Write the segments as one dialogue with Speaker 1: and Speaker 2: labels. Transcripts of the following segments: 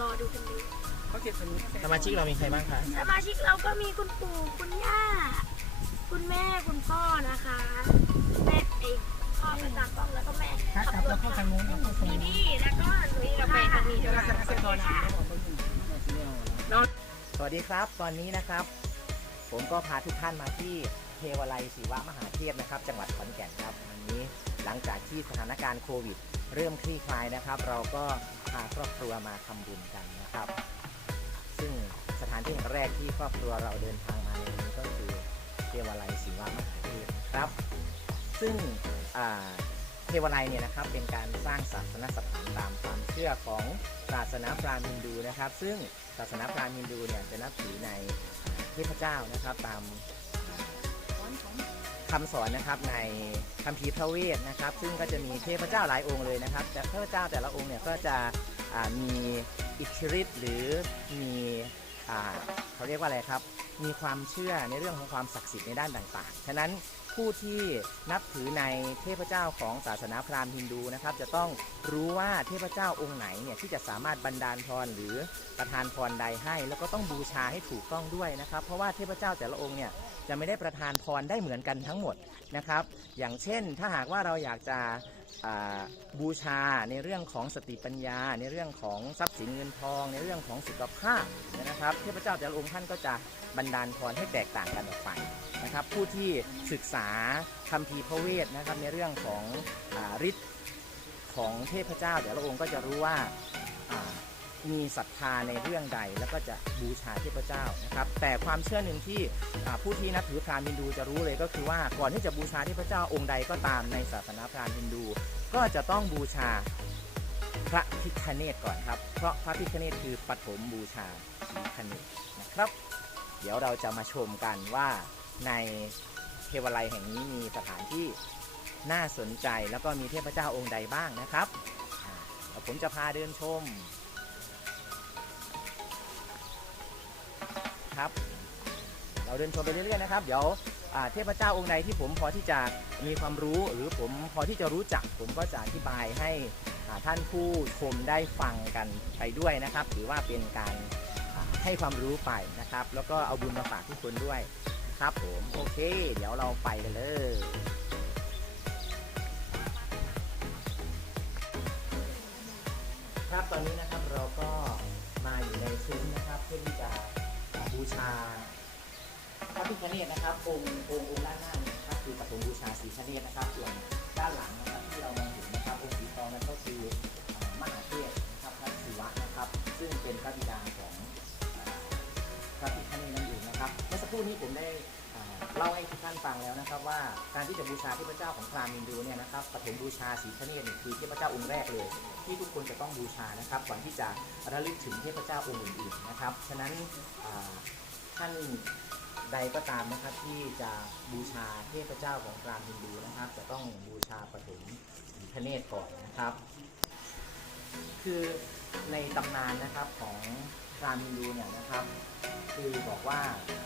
Speaker 1: ร
Speaker 2: อ
Speaker 1: ดูกันดู
Speaker 2: เขาเก็บสมุด
Speaker 3: สมาชิกเรามีใครบ้างคะ
Speaker 1: สมาชิกเราก็มีคุณปู่คุณย่า คุณแม่คุณพ่อนะคะ แม่เองพ่อเป็นตากล้องแล้วก็แม่
Speaker 2: ครับ
Speaker 1: ขับรถ
Speaker 2: แล้วเข้าทางนู้นแล้วเข้าทางนู้น
Speaker 1: นี่แล้วก็หนูกับแม่ทางนี้ด้วย
Speaker 2: ลักษณะเส้นทางนะเรา
Speaker 3: สวัสดีครับ ตอนนี้นะครับ ผมก็พาทุกท่านมาที่เทวาลัยศิวะมหาเทพนะครับ จังหวัดขอนแก่นครับวันนี้ หลังจากที่สถานการณ์โควิด เริ่มคลี่คลายนะครับ เราก็พาครอบครัวมาทำบุญกันนะครับ ซึ่งสถานที่แรกที่ครอบครัวเราเดินทางมาในวันนี้ก็คือเทวาลัยศิวะมหาเทพนะครับ ซึ่งเทวาลัยเนี่ยนะครับเป็นการสร้างศาสนสถานตามความเชื่อของศาสนาพราหมณ์ฮินดูนะครับ ซึ่งศาสนาพราหมณ์ฮินดูเนี่ยจะนับถือในเทพเจ้านะครับตาม คำสอนนะครับในคัมภีร์พระเวทนะครับ ซึ่งก็จะมีเทพเจ้าหลายองค์เลยนะครับ แต่เทพเจ้าแต่ละองค์เนี่ยก็จะมีอิทธิฤทธิ์หรือมีอเขาเรียกว่าอะไรครับ มีความเชื่อในเรื่องของความศักดิ์สิทธิ์ในด้านต่างๆ ฉะนั้น ผู้ที่นับถือในเทพเจ้าของศาสนาพราหมณ์ฮินดูนะครับ จะต้องรู้ว่าเทพเจ้าองค์ไหนเนี่ยที่จะสามารถบันดาลพรหรือประทานพรใดให้ แล้วก็ต้องบูชาให้ถูกต้องด้วยนะครับ เพราะว่าเทพเจ้าแต่ละองค์เนี่ยจะไม่ได้ประทานพรได้เหมือนกันทั้งหมดนะครับ อย่างเช่น ถ้าหากว่าเราอยากจะ บูชาในเรื่องของสติปัญญา ในเรื่องของทรัพย์สินเงินทอง ในเรื่องของสุขภาพนะครับเทพเจ้าแต่ละองค์ท่านก็จะบันดาลพรให้แตกต่างกันออกไปนะครับ ผู้ที่ศึกษาคำพีพระเวทนะครับในเรื่องของฤทธิ์ของเทพเจ้าแต่ละองค์ก็จะรู้ว่า มีศรัทธาในเรื่องใดแล้วก็จะบูชาเทพเจ้านะครับ แต่ความเชื่อหนึ่งที่ผู้ที่นับถือพราหมณ์ฮินดูจะรู้เลยก็คือว่าก่อนที่จะบูชาเทพเจ้าองค์ใดก็ตามในศาสนาพราหมณ์ฮินดู ก็จะต้องบูชาพระพิฆเนศก่อนครับ เพราะพระพิฆเนศคือปฐมบูชาพิฆเนศนะครับ เดี๋ยวเราจะมาชมกันว่าในเทวาลัยแห่งนี้มีสถานที่น่าสนใจแล้วก็มีเทพเจ้าองค์ใดบ้างนะครับผมจะพาเดินชม ครับ เราเดินชมไปเรื่อยๆนะครับ เดี๋ยวเทพเจ้าองค์ใดที่ผมพอที่จะมีความรู้หรือผมพอที่จะรู้จัก ผมก็จะอธิบายให้ท่านผู้ชมได้ฟังกันไปด้วยนะครับ ถือว่าเป็นการให้ความรู้ไปนะครับ แล้วก็เอาบุญมาฝากทุกคนด้วยครับผมโอเค เดี๋ยวเราไปกันเลยครับตอนนี้นะครับเราก็มาอยู่ในซุ้มนะครับเพื่อที่จะ บูชาพระพิฆเนศนะครับองค์องค์องค์ด้านหน้าเนี่ยนะครับคือปฐมบูชาสีชเนศนะครับส่วนด้านหลังนะครับที่เรามองเห็นนะครับองค์สีทองนั้นก็คือมหาเทพนะครับพระศิวะนะครับ ซึ่งเป็นพระบิดาของพระพิฆเนศนั่นเองนะครับเมื่อสักครู่นี้ผมได้ เล่าให้ทุกท่านฟังแล้วนะครับว่าการที่จะบูชาเทพเจ้าของพราหมณ์ฮินดูเนี่ยนะครับปฐมบูชาสีเนศเนี่ยคือเทพเจ้าองค์แรกเลย ที่ทุกคนจะต้องบูชานะครับก่อนที่จะระลึกถึงเทพเจ้าองค์อื่นๆนะครับฉะนั้นท่านใดก็ตามนะครับที่จะบูชาเทพเจ้าของพราหมณ์ฮินดูนะครับ จะต้องบูชาปฐมสีคเนศก่อนนะครับ คือในตำนานนะครับของ พราหมณ์ฮินดูเนี่ยนะครับ คือบอกว่า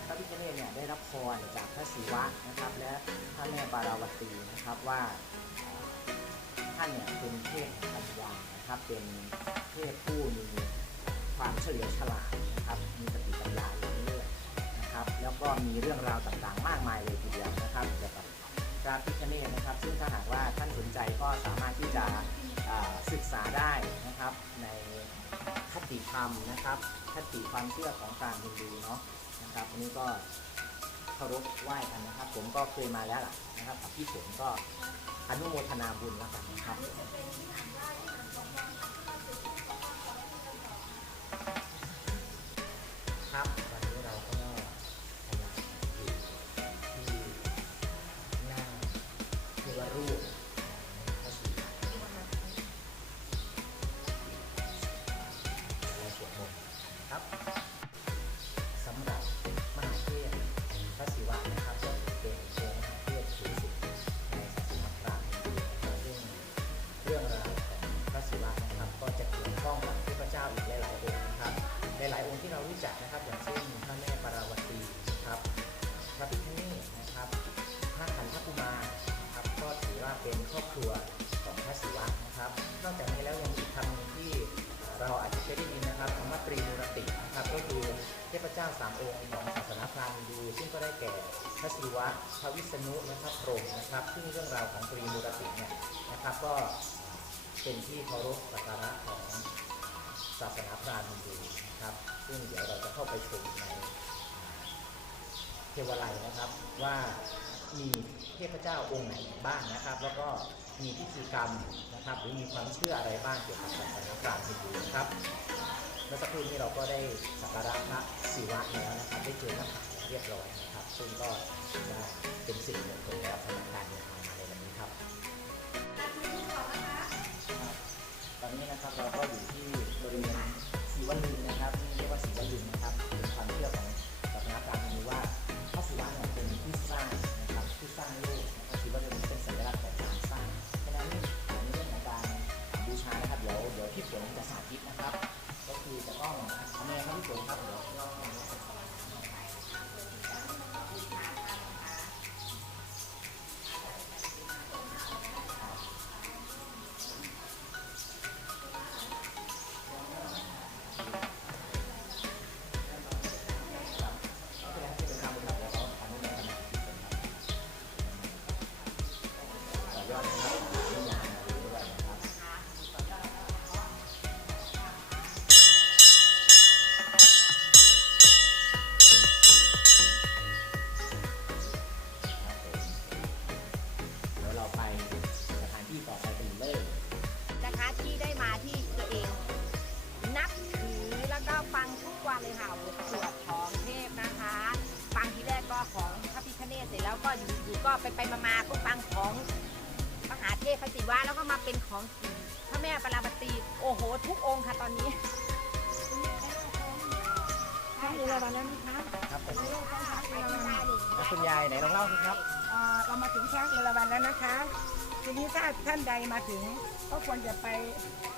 Speaker 3: พระพิฆเนศเนี่ยได้รับพรจากพระศิวะนะครับ และพระแม่ปาราวตีนะครับว่าท่านเนี่ยเป็นเทพปัญญานะครับ เป็นเทพผู้มีความเฉลียวฉลาดนะครับ มีสติปัญญาอย่างเลิศนะครับ แล้วก็มีเรื่องราวต่างๆ มากมายเลยทีเดียวนะครับเกี่ยวกับพระพิฆเนศนะครับ ซึ่งถ้าหากว่าท่านสนใจก็สามารถที่จะ ศึกษาได้นะครับในคติธรรมนะครับคติความเชื่อของการฮินดูเนาะนะครับอันนี้ก็เคารพไหว้กันนะครับ ผมก็เคยมาแล้วล่ะนะครับกับพี่ฝนก็อนุโมทนาบุญแล้วกันนะครับครับ จ้าสามองค์ของศาสนาพราหมณ์ฮินดู ซึ่งก็ได้แก่พระศิวะพระวิษณุและพระพรหมนะครับ ซึ่งเรื่องราวของตรีมูรติเนี่ยนะครับ ก็เป็นที่เคารพสักการะของศาสนาพราหมณ์ฮินดูนะครับ ซึ่งเดี๋ยวเราจะเข้าไปชมในเทวไลนะครับว่ามีเทพเจ้าองค์ไหนบ้างนะครับ แล้วก็มีพิธีกรรมนะครับ หรือมีความเชื่ออะไรบ้างเกี่ยวกับศาสนาพราหมณ์ฮินดูนะครับ มื่อสักครู่นี้เราก็ได้สักการะพระศิวะแล้วนะครับ ได้เจอหน้าผาเรียบร้อยนะครับ ซึ่งก็ได้เป็นสิ่งมงคลแล้วสำหรับการเดินทางมาในวันนี้ครับ ตอนนี้นะครับเราก็อยู่ที่บริเวณศิวลึงนะครับ ต้องทำไงครับพี่ฝนครับ
Speaker 4: แล้วก็อยู่ๆก็ไปไปมาๆก็ฟังของมหาเทพพระศิวะแล้วก็มาเป็นของพระแม่ปราบตีโอ้โห ทุกองค์ค่ะตอนนี้ใช่เอราวันแล้วนะคะ
Speaker 3: ครับผมแล้วคุณยายไหนลองเล่าสิครับ
Speaker 5: เอ่อเรามาถึงช้างเอราวัณแล้วนะคะ ทีนี้ถ้าท่านใดมาถึงก็ควรจะไป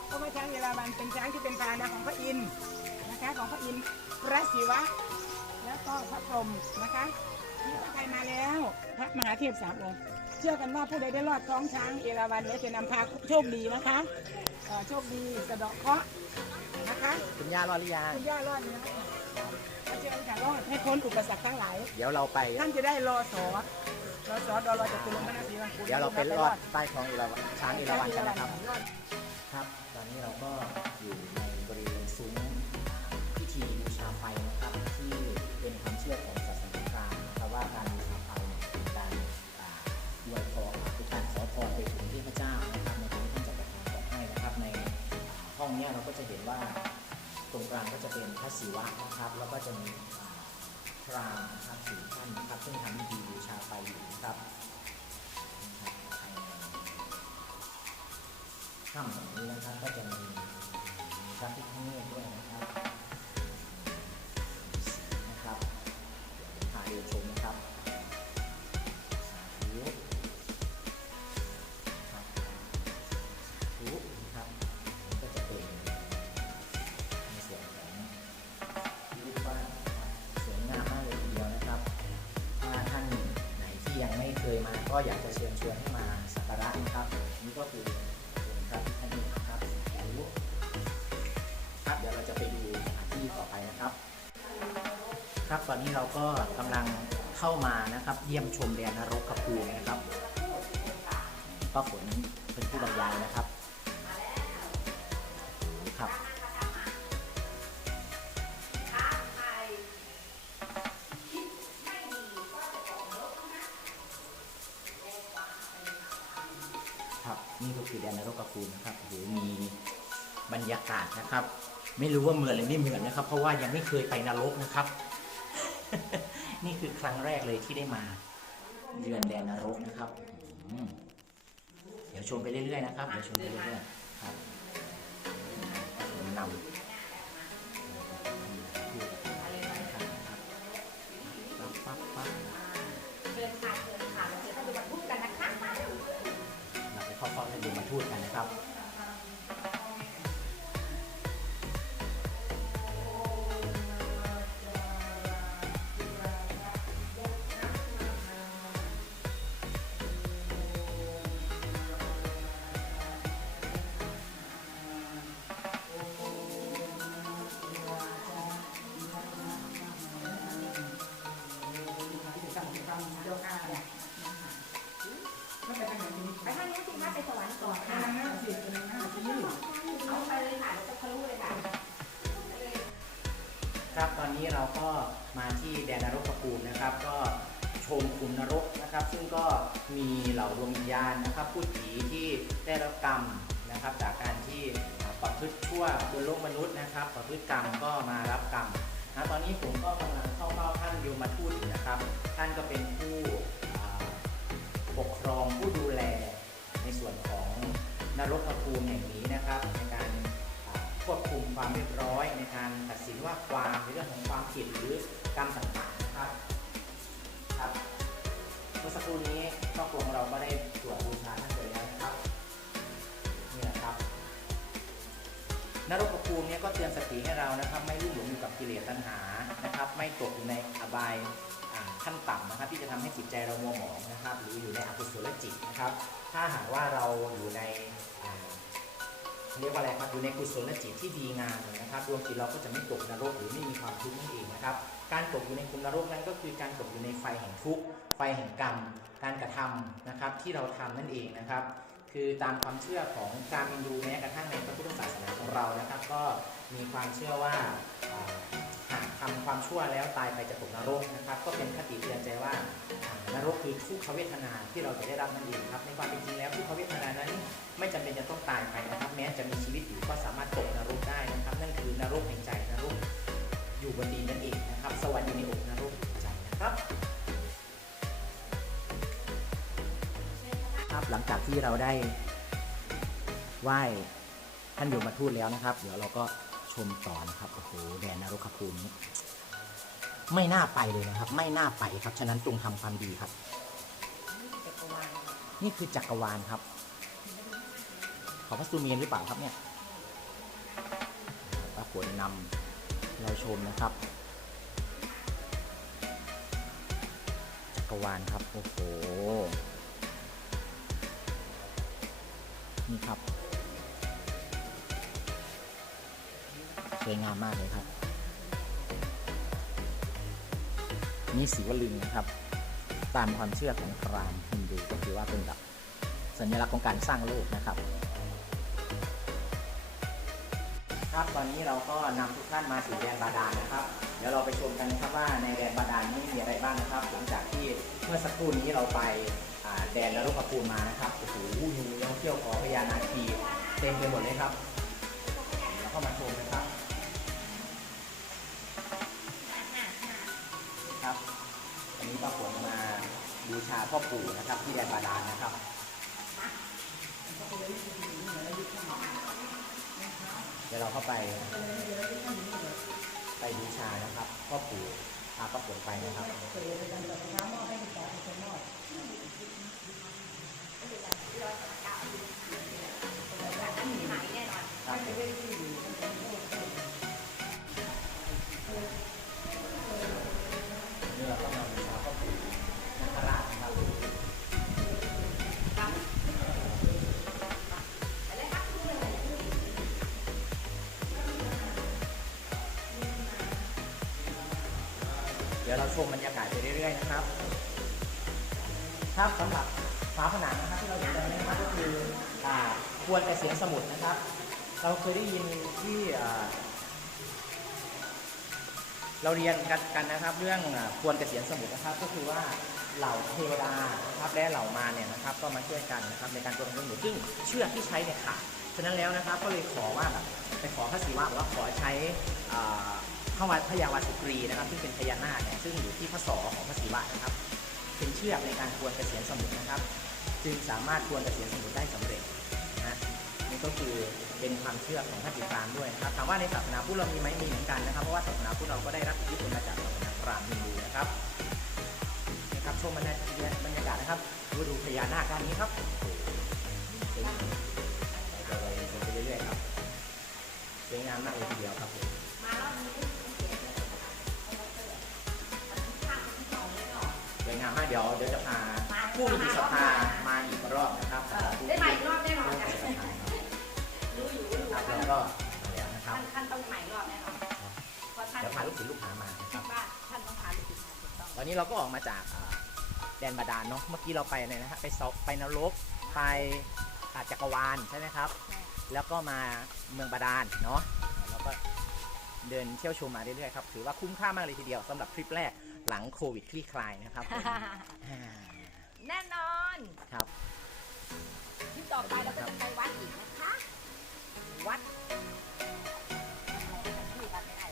Speaker 5: เพราะว่าช้างเอราวัณเป็นช้างที่เป็นพาหนะของพระอินทร์นะคะของพระอินทร์พระศิวะ แล้วก็พระพรหมนะคะ ใครมาแล้วพระมหาเทพสามองค์เชื่อกันว่าผู้ใดได้รอดท้องช้างเอราวัณไว้จะนำพาโชคดีนะคะเอ่อโชคดีสะเดาะเคราะห์นะคะ
Speaker 3: คุณย่ารอดหรือยัง
Speaker 5: คุณย่ารอดแล้วก็เชิญค่ะรอดให้พ้นอุปสรรคทั้งหลาย
Speaker 3: เดี๋ยวเราไป
Speaker 5: ท่านจะได้รอสอรอสอดอรอจะตุลงพระนศีวังคุณ
Speaker 3: เดี๋ยวเราไปรอดใต้ท้องอีลาวัณช้างอีลาวันกันนะครับ ครับ ตอนนี้เราก็อยู่ใน เนี้ยเราก็จะเห็นว่าตรงกลางก็จะเป็นพระศิวะนะครับ แล้วก็จะมีพรามนะครับสี่ท่านนะครับซึ่งทำพิธีบูชาไฟอยู่นะครับนะครับภายในถ้ำแห่งนี้นะครับก็จะมีพระพิฆเนศด้วยนะครับ ครับ ตอนนี้เราก็กำลังเข้ามานะครับ เยี่ยมชมแดนนรกกระพูมนะครับป้าฝนเป็นผู้บรรยายนะครับครับครับนี่ก็คือแดนนรกกระพูนนะครับโอ้โหมีบรรยากาศนะครับ ไม่รู้ว่าเหมือนหรือไม่เหมือนนะครับ เพราะว่ายังไม่เคยไปนรกนะครับ คือครั้งแรกเลยที่ได้มาเยือนแดนนรกนะครับอืมเดี๋ยวชมไปเรื่อยๆนะครับเดี๋ยวชมไปเรื่อยๆครับผมนำ ปั๊บปั๊บปั๊บ
Speaker 4: เดินทางเดินทางเดี๋ยวเราจะมาพูดกันนะคะ
Speaker 3: เราไปเข้าเฝ้าท่านยมทูตกันนะครับ นะครับ ตอนนี้เราก็มาที่แดนนรกภูมินะครับ ก็ชมคุมนรกนะครับ ซึ่งก็มีเหล่าดวงวิญญาณนะครับผู้ผีที่ได้รับกรรมนะครับจากการที่ประพฤติชั่วบนโลกมนุษย์นะครับประพฤติกรรมก็มารับกรรมนะตอนนี้ผมก็กำลังเข้าเฝ้าท่านโยมทูตนะครับ ท่านก็เป็นผู้ปกครองผู้ดูแลในส่วนของนรกภูมิแห่งนี้นะครับใน ควบคุมความเรียบร้อยในการตัดสินว่าความในเรื่องของความผิดหรือกรรมต่างๆนะครับครับเมื่อสักครู่นี้ครอบครัวของเราก็ได้ตรวจบูชาท่านไปแล้วนะครับนี่แหละครับนรกภูมิเนี่ยก็เตือนสติให้เรานะครับ ไม่ลุ่มหลงอยู่กับกิเลสตัณหานะครับ ไม่ตกอยู่ในอบายขั้นต่ำนะครับที่จะทำให้จิตใจเรามัวหมองนะครับ หรืออยู่ในอกุศลจิตนะครับ ถ้าหากว่าเราอยู่ใน เรียกว่าอะไรครับอยู่ในกุศลจิตที่ดีงามนะครับดวงจิตเราก็จะไม่ตกนรกหรือไม่มีความทุกข์นั่นเองนะครับ การตกอยู่ในคุมนรกนั้นก็คือการตกอยู่ในไฟแห่งทุกข์ไฟแห่งกรรม การกระทำนะครับที่เราทำนั่นเองนะครับ คือตามความเชื่อของการมินดูแม้กระทั่งในพระพุทธศาสนาของเรานะครับ ก็มีความเชื่อว่าอ่าหาก ทำความชั่วแล้วตายไปจะตกนรกนะครับ ก็เป็นคติเตือนใจว่านรกคือทุกขเวทนาที่เราจะได้รับนั่นเองครับในความเป็นจริงแล้วทุกขเวทนานั้น ไม่จำเป็นจะต้องตายไปนะครับ แม้จะมีชีวิตอยู่ก็สามารถตกนรกได้นะครับ นั่นคือนรกแห่งใจนรกอยู่บนดินนั่นเองนะครับ สวรรค์อยู่ในอกนรกแห่งใจนะครับครับหลังจากที่เราได้ไหว้ท่านโยมทูตแล้วนะครับ เดี๋ยวเราก็ ชมต่อนะครับโอ้โหแดนนรกภูมิไม่น่าไปเลยนะครับ ไม่น่าไปครับ ฉะนั้นจงทำความดีครับ นี่คือจักรวาลครับ ขอพระสุเมนหรือเปล่าครับเนี่ยปรากฏนำเราชมนะครับ จักรวาลครับ โอ้โห นี่ครับ สวยงามมากเลยครับ นี่สีวลึงนะครับ ตามความเชื่อของพราหมณ์ฮินดูก็คือว่าเป็นแบบสัญลักษณ์ของการสร้างโลกนะครับ ครับตอนนี้เราก็นำทุกท่านมาสู่แดนบาดาลนะครับ เดี๋ยวเราไปชมกันนะครับว่าในแดนบาดาลนี้มีอะไรบ้างนะครับ หลังจากที่เมื่อสักครู่นี้เราไปอ่าแดนนรกภูมิมานะครับโอ้โหงูเลี้ยวเที่ยวขอพญานาคีเต็มไปหมดเลยครับ นี้ป้าฝนมาบูชาพ่อปู่นะครับ ที่แดนบาดาลนะครับเดี๋ยวเราเข้าไปไปบูชานะครับพ่อปู่พาป้าฝนไปนะครับ
Speaker 4: หายแน่นอน
Speaker 3: ดี๋ยวเราชมบรรยากาศไปเรื่อยๆนะครับครับสำหรับฝาผนังนะครับที่เราเห็นตรงนี้นะครับก็คืออ่าควรแต่เสียงสมุดนะครับ เราเคยได้ยินที่อ่าเราเรียนกันกันนะครับ เรื่องอ่าควรเกษียณสมุทรนะครับ ก็คือว่าเหล่าเทวดานะครับและเหล่ามารเนี่ยนะครับ ก็มาช่วยกันนะครับในการตัวสมุทรซึ่งเชือกที่ใช้เนี่ยขาดฉะนั้นแล้วนะครับก็เลยขอว่าแบบไปขอพระศิวะบอกว่าขอใช้อ่า พระวัดพญาวาสุกรีนะครับ ซึ่งเป็นพญานาคเนี่ยซึ่งอยู่ที่พระศอของพระศิวะนะครับ เป็นเชือกในการควรเกษียณสมุทรนะครับ จึงสามารถควรเกษียณสมุทรได้สำเร็จนะนี่ก็คือเป็นความเชื่อของท่านอิสลามด้วยนะครับถามว่าในศาสนาพุทธเรามีไหมมีเหมือนกันนะครับเพราะว่าศาสนาพุทธเราก็ได้รับอิทธิพลมาจากศาสนาพราหมณ์ฮินดูนะครับนะครับชมบรรยากาศบรรยากาศนะครับดูดูพญานาคด้านนี้ครับโอ้โหไปเลยชมไปเรื่อยๆครับสวยงามมากเลยทีเดียวครับผม
Speaker 4: งา
Speaker 3: มมากเดี๋ยวเดี๋ยวจะพาผู้มีจิตศรัทธามาอีกรอบนะครับ
Speaker 4: ได้มาอีกรอบแน่นอน
Speaker 3: ผู้
Speaker 4: ค่ะ
Speaker 3: มีจิตศรัทธาครับ
Speaker 4: รู้อยู่รู้อยู่
Speaker 3: ครับ
Speaker 4: ท่าน
Speaker 3: แล้วก็มาแล้วนะครับ
Speaker 4: ท่านต้องใหม่รอบแน่นอนเพราะท่าน
Speaker 3: เดี๋ยวพาลูกศิษย์ลูกหามานะค
Speaker 4: คิ
Speaker 3: รั
Speaker 4: ด
Speaker 3: บ
Speaker 4: ว่าท่านต้องพาลูกศิษย์มาถูกต้อง
Speaker 3: วันนี้เราก็ออกมาจากอ่าแดนบาดาลเนาะเมื่อกี้เราไปเนี่ยนะฮะไปเซาไปนรกไปอ่าจักรวาลใช่ไหมครับ แล้วก็มาเมืองบาดาลเนาะแล้วก็เดินเที่ยวชมมาเรื่อยๆครับถือว่าคุ้มค่ามากเลยทีเดียวสำหรับทริปแรก หลังโควิดคลี่คลายนะครับผมอ่า
Speaker 4: แน่นอน
Speaker 3: ครับ
Speaker 4: ที่ต่อไปเราก็จะไปวัดอีกนะคะ วัดอะไรนะชื่อวัดไม่ได้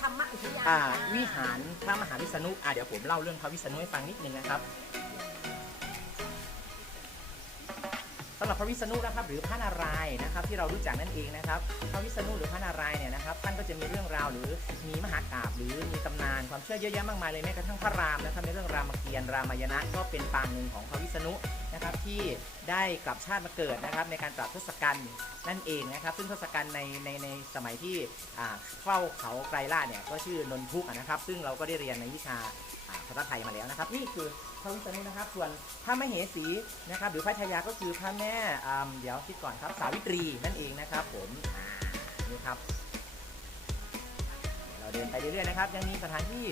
Speaker 4: ธรรมอุทยาน
Speaker 3: อ่า
Speaker 4: ค่ะ
Speaker 3: วิหารพระมหาวิษณุอ่าเดี๋ยวผมเล่าเรื่องพระวิษณุให้ฟังนิดนึงนะครับ สำหรับพระวิษณุนะครับหรือพระนารายณ์นะครับที่เรารู้จักนั่นเองนะครับพระวิษณุหรือพระนารายณ์เนี่ยนะครับท่านก็จะมีเรื่องราวหรือมีมหากาบหรือมีตำนานความเชื่อเยอะแยะมากมายเลยแม้กระทั่งพระรามนะครับในเรื่องรามเกียรติ์รามายณะก็เป็นปางหนึ่งของพระวิษณุนะครับที่ได้กลับชาติมาเกิดนะครับในการปราบทศกัณฐ์นั่นเองนะครับ ซึ่งทศกัณฐ์ในในในสมัยที่เฝ้าเขาไกรลาเนี่ยก็ชื่อนนทุกนะครับ ซึ่งเราก็ได้เรียนในวิชาภาษาไทยมาแล้วนะครับ นี่คือ ระวิษณุนะครับ ส่วนพระมเหสีนะครับ หรือพระชายาก็คือพระแม่เดี๋ยวคิดก่อนครับ สาวิตรีนั่นเองนะครับ ผมนี่ครับ เราเดินไปเรื่อยๆนะครับ ยังมีสถานที่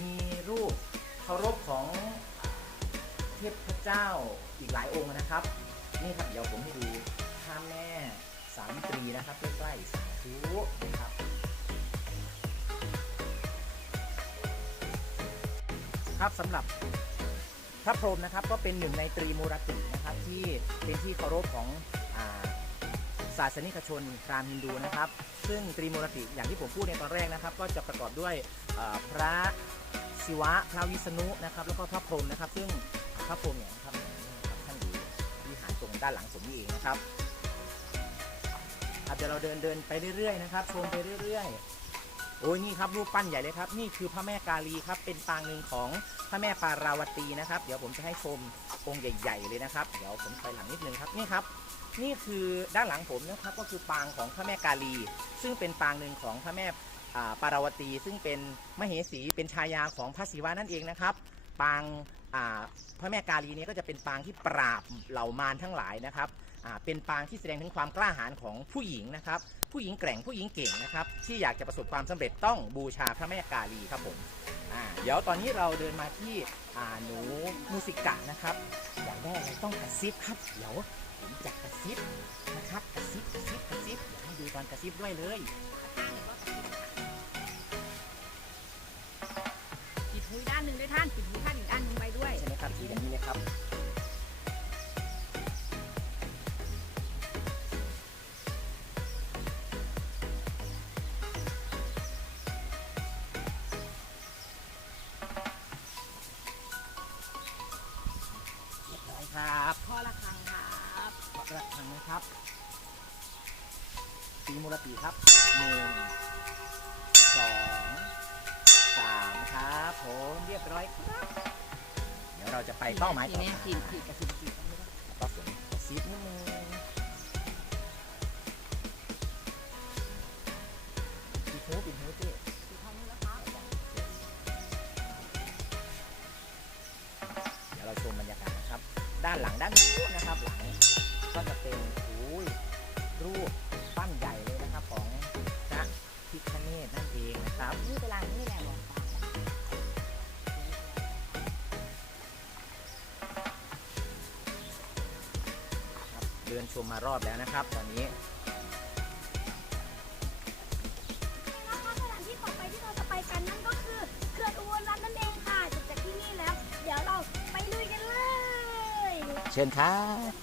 Speaker 3: มีรูปเคารพของเทพเจ้าอีกหลายองค์นะครับ นี่ครับเดี๋ยวผมให้ดูพระแม่สาวิตรีนะครับใกล้ๆสาธุนะครับครับสำหรับ พระพรหมนะครับก็เป็นหนึ่งในตรีมูรตินะครับที่เป็นที่เคารพของาศาสนิกชนพราหมณ์ฮินดูนะครับ ซึ่งตรีมูรติอย่างที่ผมพูดในตอนแรกนะครับ ก็จะประกอบด้วยพระศิวะพระวิษณุนะครับ แล้วก็พระพรหมนะครับ ซึ่งพระพรหมเนี่ยนะครับท่านอยู่วิหารตรงด้านหลังผมนี่เองนะครับครับเดี๋ยวเราเดินเดินไปเรื่อยๆนะครับชมไปเรื่อยๆ โอ้ยนี่ครับรูปปั้นใหญ่เลยครับ นี่คือพระแม่กาลีครับ เป็นปางหนึ่งของพระแม่ปาราวตีนะครับ เดี๋ยวผมจะให้ชมองค์ใหญ่ ๆ เลยนะครับ เดี๋ยวผมถอยหลังนิดนึงครับนี่ครับ นี่คือด้านหลังผมนะครับ ก็คือปางของพระแม่กาลี ซึ่งเป็นปางหนึ่งของพระแม่ปาราวตี ซึ่งเป็นมเหสีเป็นชายาของพระศิวะนั่นเองนะครับ ปางพระแม่กาลีนี้ก็จะเป็นปางที่ปราบเหล่ามารทั้งหลายนะครับเป็นปางที่แสดงถึงความกล้าหาญของผู้หญิงนะครับผู้หญิงแกร่งผู้หญิงเก่งนะครับ ที่อยากจะประสบความสำเร็จต้องบูชาพระแม่กาลีครับผมอ่าเดี๋ยวตอนนี้เราเดินมาที่อ่าหนูมูสิกะนะครับอย่างแรกเลยต้องกระซิบครับเดี๋ยวผมจะกระซิบนะครับกระซิบกระซิบกระซิบเดี๋ยวให้ดูตอนกระซิบด้วยเลย
Speaker 4: ปิดหูอีกด้านหนึ่งด้วยท่านปิดหูท่านอีกด้านหนึ่งไปด้วย
Speaker 3: ใช่ไหมครับสีอย่างนี้เลยครับ ตีมูรติครับหนึ่งสองสามครับผมเรียบร้อยครับเดี๋ยวเราจะไปเป้าหมายต่อ
Speaker 4: แม่
Speaker 3: ไป
Speaker 4: ขีดขีดกระสิบขีด
Speaker 3: ก็ฝนกระซิบนิดนึงปิดหูปิดหูเจ๊
Speaker 4: ขีดเท่านี้แล้วครับ
Speaker 3: เดี๋ยวเราชมบรรยากาศนะครับ ด้านหลังด้านนู้นนะครับหลังก็จะเป็นอุ้ยรูป พิฆเนศนั่นเองนะครับ
Speaker 4: นี่เป็นรางนี่แหละหลวงตา
Speaker 3: ครับเดินชมมารอบแล้วนะครับ ตอนนี้
Speaker 1: นะคะสถานที่ต่อไปที่เราจะไปกันนั่นก็คือเขื่อนอุบลรัตน์นั่นเองค่ะจบจากที่นี่แล้ว เดี๋ยวเราไปลุยกันเลย
Speaker 3: เชิญครับ